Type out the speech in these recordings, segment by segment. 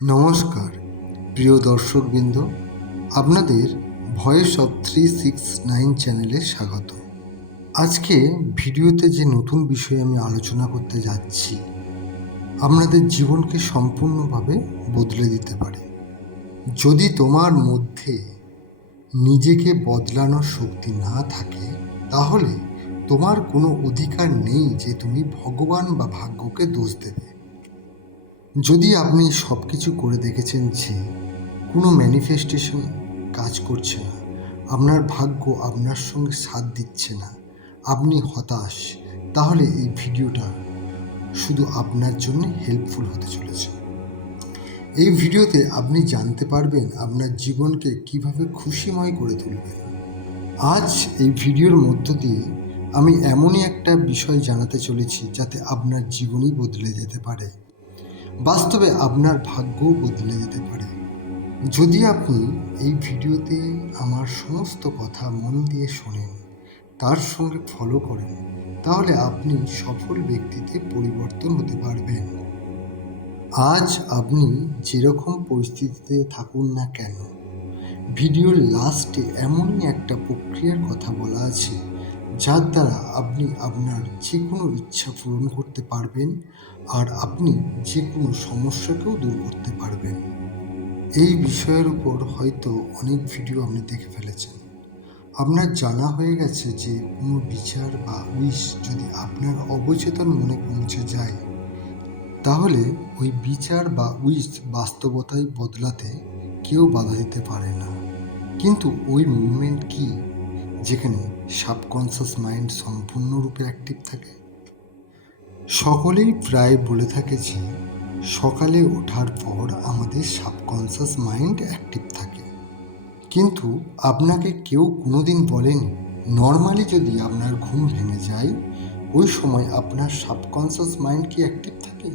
নমস্কার প্রিয় দর্শকবৃন্দ, আপনাদের ভয়েস অফ 369 চ্যানেলে স্বাগত। আজকে ভিডিওতে যে নতুন বিষয়ে আমি আলোচনা করতে যাচ্ছি আপনাদের জীবনকে সম্পূর্ণভাবে বদলে দিতে পারে। যদি তোমার মধ্যে নিজেকে বদলানোর শক্তি না থাকে, তাহলে তোমার কোনো অধিকার নেই যে তুমি ভগবান বা ভাগ্যকে দোষ দেবে। যদি আপনি সব কিছু করে দেখেছেন যে কোনো ম্যানিফেস্টেশন কাজ করছে না, আপনার ভাগ্য আপনার সঙ্গে সাথ দিচ্ছে না, আপনি হতাশ, তাহলে এই ভিডিওটা শুধু আপনার জন্য হেল্পফুল হতে চলেছে। এই ভিডিওতে আপনি জানতে পারবেন আপনার জীবনকে কিভাবে খুশিময় করে তুলবেন। আজ এই ভিডিওর মধ্য দিয়ে আমি এমনই একটা বিষয় জানাতে চলেছি যাতে আপনার জীবনই বদলে যেতে পারে, বাস্তবে আপনার ভাগ্যও বদলে যেতে পারে। যদি আপনি এই ভিডিওতে আমার সমস্ত কথা মন দিয়ে শোনেন, তার সঙ্গে ফলো করেন, তাহলে আপনি সফল ব্যক্তিতে পরিবর্তন হতে পারবেন। আজ আপনি যেরকম পরিস্থিতিতে থাকুন না কেন, ভিডিওর লাস্টে এমনই একটা প্রক্রিয়ার কথা বলা আছে যার দ্বারা আপনি আপনার যে কোনো ইচ্ছা পূরণ করতে পারবেন আর আপনি যে কোনো সমস্যাকেও দূর করতে পারবেন। এই বিষয়ের উপর হয়তো অনেক ভিডিও আপনি দেখে ফেলেছেন। আপনার জানা হয়ে গেছে যে কোনো বিচার বা উইশ যদি আপনার অবচেতন মনে পৌঁছে যায়, তাহলে ওই বিচার বা উইশ বাস্তবতায় বদলাতে কেউ বাধা দিতে পারে না। কিন্তু ওই মুভমেন্ট কি যেখানে সাবকনসিয়াস মাইন্ড সম্পূর্ণরূপে অ্যাক্টিভ থাকে? সকলেই প্রায় বলে থাকে যে সকালে ওঠার পর আমাদের সাবকনসিয়াস মাইন্ড অ্যাক্টিভ থাকে, কিন্তু আপনাকে কেউ কোনোদিন বলেনি নর্মালি যদি আপনার ঘুম ভেঙে যায় ওই সময় আপনার সাবকনসিয়াস মাইন্ড কি অ্যাক্টিভ থাকে?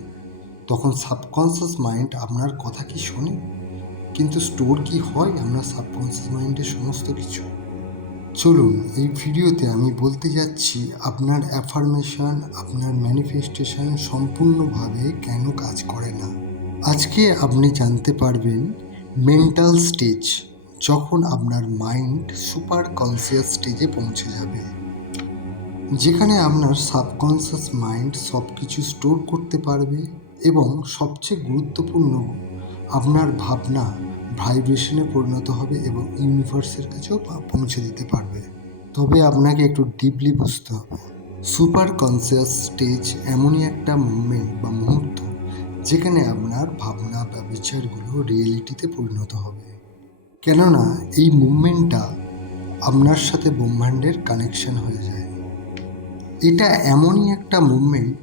তখন সাবকনসিয়াস মাইন্ড আপনার কথা কি শোনে? কিন্তু স্টোর কি হয় আপনার সাবকনসিয়াস মাইন্ডের সমস্ত কিছু? চলুন, এই ভিডিওতে আমি বলতে যাচ্ছি আপনার অ্যাফার্মেশন, আপনার ম্যানিফেস্টেশন সম্পূর্ণভাবে কেন কাজ করে না। আজকে আপনি জানতে পারবেন মেন্টাল স্টেজ, যখন আপনার মাইন্ড সুপার কনসিয়াস স্টেজে পৌঁছে যাবে, যেখানে আপনার সাবকনসিয়াস মাইন্ড সব কিছু স্টোর করতে পারবে এবং সবচেয়ে গুরুত্বপূর্ণ, আপনার ভাবনা ভাইব্রেশনে পরিণত হবে এবং ইউনিভার্সের কাছেও পৌঁছে দিতে পারবে। তবে আপনাকে একটু ডিপলি বুঝতে হবে। সুপার কনসিয়াস স্টেজ এমনই একটা মুভমেন্ট বা মুহূর্ত যেখানে আপনার ভাবনা বা বিচারগুলো রিয়েলিটিতে পরিণত হবে। কেননা এই মুভমেন্টটা আপনার সাথে ব্রহ্মাণ্ডের কানেকশন হয়ে যায়। এটা এমনই একটা মুভমেন্ট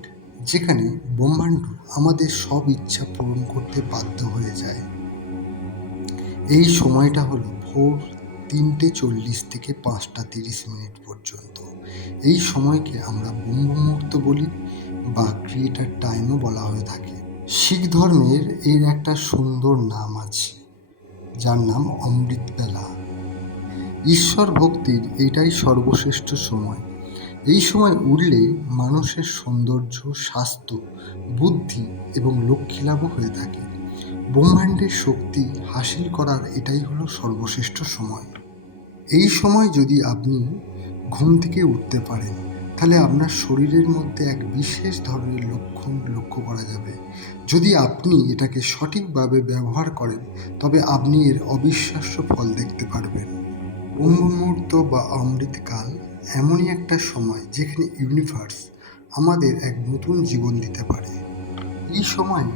যেখানে ব্রহ্মাণ্ড আমাদের সব ইচ্ছা পূরণ করতে বাধ্য হয়ে যায়। এই সময়টা হলো ভোর 3:40 থেকে 5:30 পর্যন্ত। এই সময়কে আমরা ব্রহ্ম মুহূর্ত বলি বা ক্রিয়েটার টাইমও বলা হয়ে থাকে। শিখ ধর্মের এর একটা সুন্দর নাম আছে, যার নাম অমৃত বেলা। ঈশ্বর ভক্তির এটাই সর্বশ্রেষ্ঠ সময়। এই সময় উঠলে মানুষের সৌন্দর্য, স্বাস্থ্য, বুদ্ধি এবং লক্ষ্মী লাভও হয়ে থাকে। ব্রহ্মাণ্ডের শক্তি হাসিল করার এটাই হলো সর্বশ্রেষ্ঠ সময়। এই সময় যদি আপনি ঘুম থেকে উঠতে পারেন, তাহলে আপনার শরীরের মধ্যে এক বিশেষ ধরনের লক্ষণ লক্ষ্য করা যাবে। যদি আপনি এটাকে সঠিকভাবে ব্যবহার করেন, তবে আপনি এর অবিশ্বাস্য ফল দেখতে পারবেন। ব্রহ্ম মুহূর্ত বা অমৃতকাল এমনই একটা সময় যেখানে ইউনিভার্স আমাদের এক নতুন জীবন দিতে পারে। এই সময়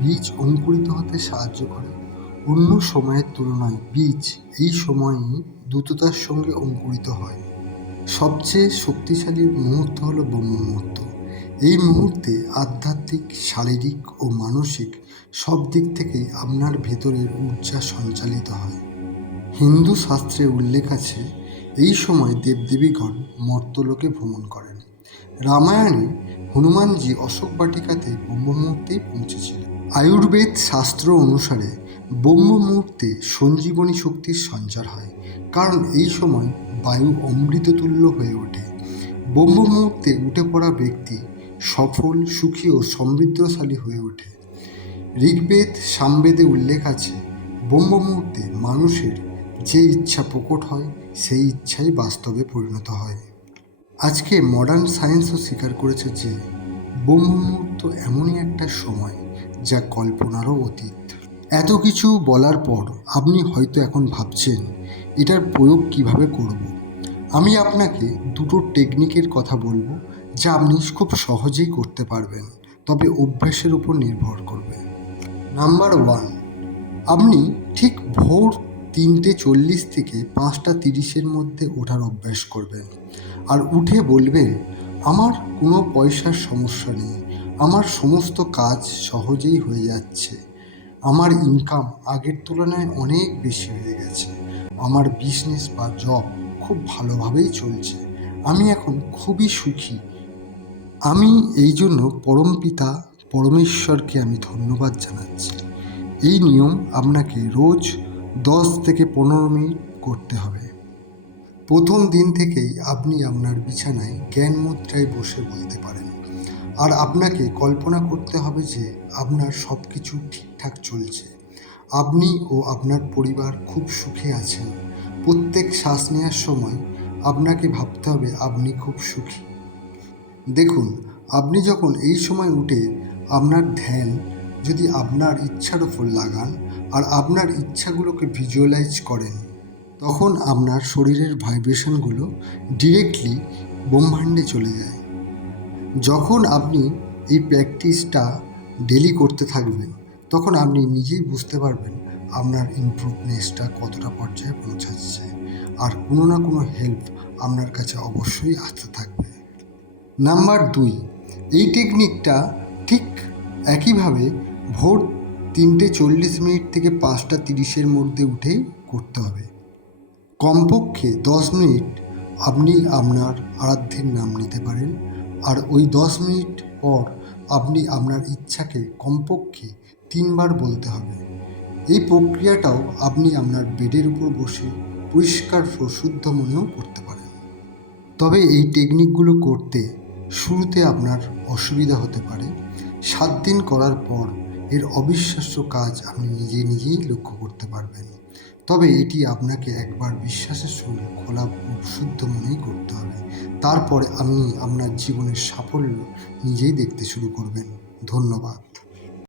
বীজ অঙ্কুরিত হতে সাহায্য করে। অন্য সময়ের তুলনায় বীজ এই সময়ই দ্রুততার সঙ্গে অঙ্কুরিত হয়। সবচেয়ে শক্তিশালী মুহূর্ত হলো ব্রহ্ম মুহূর্ত। এই মুহূর্তে আধ্যাত্মিক, শারীরিক ও মানসিক সব দিক থেকেই আপনার ভেতরের ঊর্জা সঞ্চালিত হয়। হিন্দু শাস্ত্রে উল্লেখ আছে এই সময় দেবদেবীগণ মর্তলোকে ভ্রমণ করেন। রামায়ণে হনুমানজি অশোক বাটিকাতে ব্রহ্ম মুহূর্তেই পৌঁছেছিলেন। আয়ুর্বেদ শাস্ত্র অনুসারে ব্রহ্ম মুহূর্তে সঞ্জীবনী শক্তির সঞ্চার হয়, কারণ এই সময় বায়ু অমৃততুল্য হয়ে ওঠে। ব্রহ্ম মুহূর্তে উঠে পড়া ব্যক্তি সফল, সুখী ও সমৃদ্ধশালী হয়ে ওঠে। ঋগ্বেদ সামবেদে উল্লেখ আছে, ব্রহ্ম মুহূর্তে মানুষের যে ইচ্ছা প্রকট হয় সেই ইচ্ছাই বাস্তবে পরিণত হয়। আজকে মডার্ন সায়েন্সও স্বীকার করেছে যে ব্রহ্ম মুহূর্ত এমনই একটা সময় যা কল্পনারও অতীত। এত কিছু বলার পর আপনি হয়তো এখন ভাবছেন এটার প্রয়োগ কিভাবে করব। আমি আপনাকে দুটো টেকনিকের কথা বলবো যা আপনি খুব সহজেই করতে পারবেন, তবে অভ্যাসের উপর নির্ভর করবে। নাম্বার 1, আপনি ঠিক ভোর 3:40 থেকে 5:30 মধ্যে ওঠার অভ্যাস করবেন। আর উঠে বলবেন, আমার কোনো পয়সার সমস্যা নেই, আমার সমস্ত কাজ সহজেই হয়ে যাচ্ছে, আমার ইনকাম আগের তুলনায় অনেক বেশি হয়ে গেছে, আমার বিজনেস বা জব খুব ভালোভাবেই চলছে, আমি এখন খুবই সুখী, আমি এই জন্য পরমপিতা পরমেশ্বরকে আমি ধন্যবাদ জানাচ্ছি। এই নিয়ম আপনাকে রোজ 10 থেকে 15 মিনিট করতে হবে। প্রথম দিন থেকেই আপনি আপনার বিছানায় জ্ঞান মুদ্রায় বসে বলতে পারেন। আর আপনাকে কল্পনা করতে হবে যে আপনার সব কিছু ঠিকঠাক চলছে, আপনি ও আপনার পরিবার খুব সুখে আছেন। প্রত্যেক শ্বাস নেওয়ার সময় আপনাকে ভাবতে হবে আপনি খুব সুখী। দেখুন, আপনি যখন এই সময় উঠে আপনার ধ্যান যদি আপনার ইচ্ছার ওপর লাগান আর আপনার ইচ্ছাগুলোকে ভিজুয়ালাইজ করেন, তখন আপনার শরীরের ভাইব্রেশনগুলো ডিরেক্টলি ব্রহ্মাণ্ডে চলে যায়। যখন আপনি এই প্র্যাকটিসটা ডেলি করতে থাকবেন, তখন আপনি নিজেই বুঝতে পারবেন আপনার ইমপ্রুভনেসটা কতটা পর্যায়ে পৌঁছাচ্ছে, আর কোনো না কোনো হেল্প আপনার কাছে অবশ্যই আসতে থাকবে। নাম্বার 2, এই টেকনিকটা ঠিক একইভাবে ভোর 3:40 থেকে 5:30 মধ্যে উঠেই করতে হবে। কমপক্ষে 10 মিনিট আপনি আপনার আরাধ্যের নাম নিতে পারেন, আর ওই 10 মিনিট পর আপনি আপনার ইচ্ছাকে কমপক্ষে 3 বার বলতে হবে। এই প্রক্রিয়াটাও আপনি আপনার বেডের উপর বসে পরিষ্কার শুদ্ধ মনেও করতে পারেন। তবে এই টেকনিকগুলো করতে শুরুতে আপনার অসুবিধা হতে পারে। 7 দিন করার পর এর অবিশ্বাস্য কাজ আপনি নিজেই লক্ষ্য করতে পারবেন। তবে এটি আপনাকে একবার বিশ্বাসের সঙ্গে খোলা শুদ্ধ মনেই করতে হবে। তারপরে আপনি আপনার জীবনের সাফল্য নিজেই দেখতে শুরু করবেন। ধন্যবাদ।